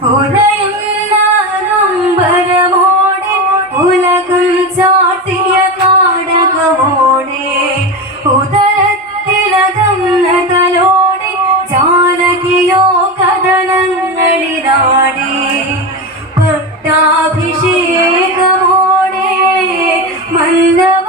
ഉദയുന്ന നൊമ്പരമോടെ ഉലകം ചാട്ടിയ കാടകമോടെ ഉദരത്തിലതന്ന തലോടെ ജാനകിയോ കഥനങ്ങളിലാടെ പട്ടാഭിഷേകമോടെ മന്നവ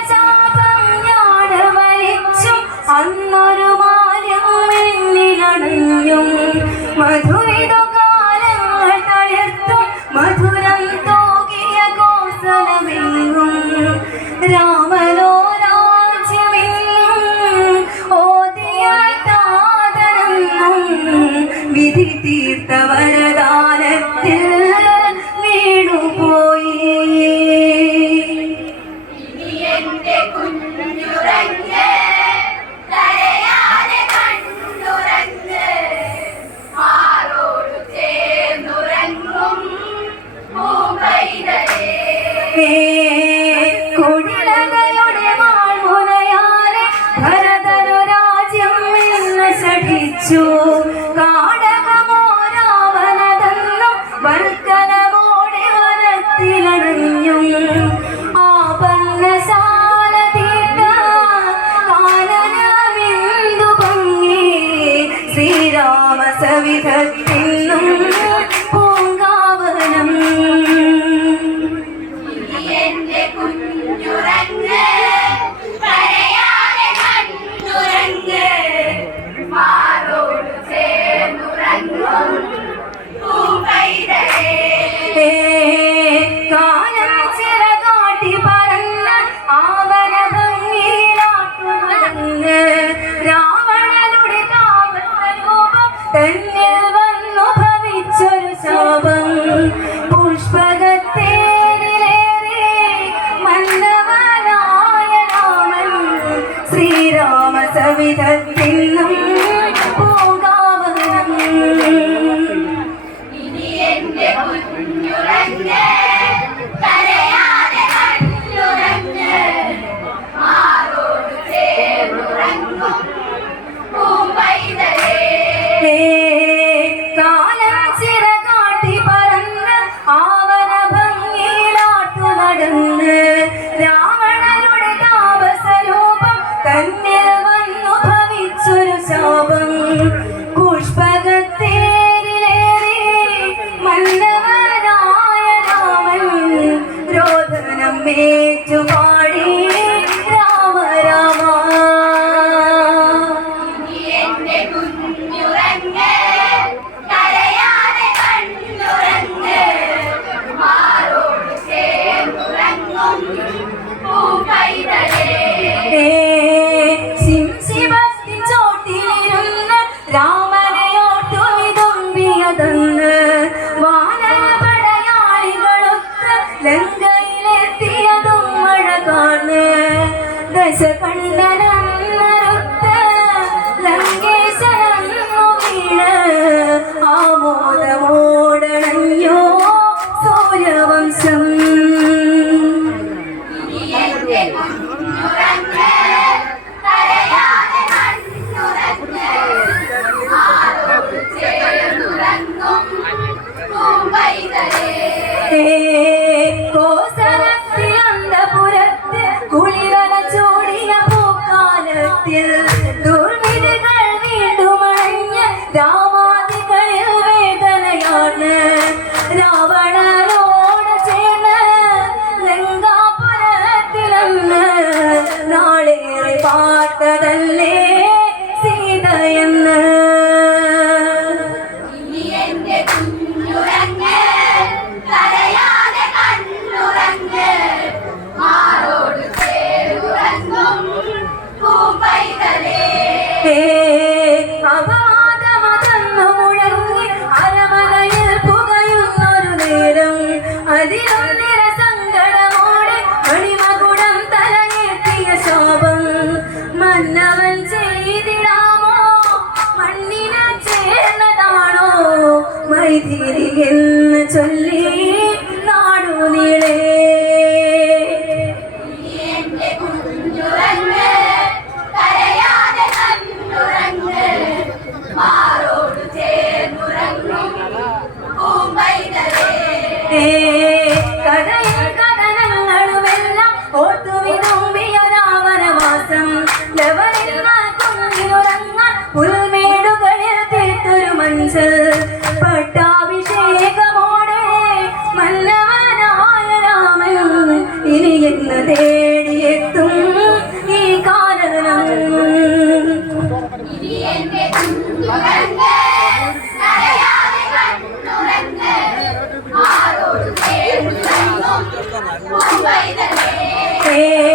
കുടിലകയുടെ വാൾമുനയാലെ ഭരതനു രാജ്യം നിന്ന് ശഠിച്ചു ലങ്കയിലെത്തിയതും മഴ കാർന്ന് ദശ കണ്ടന പാട്ടതല്ലേ? മൈതിരി ചൊല്ലി que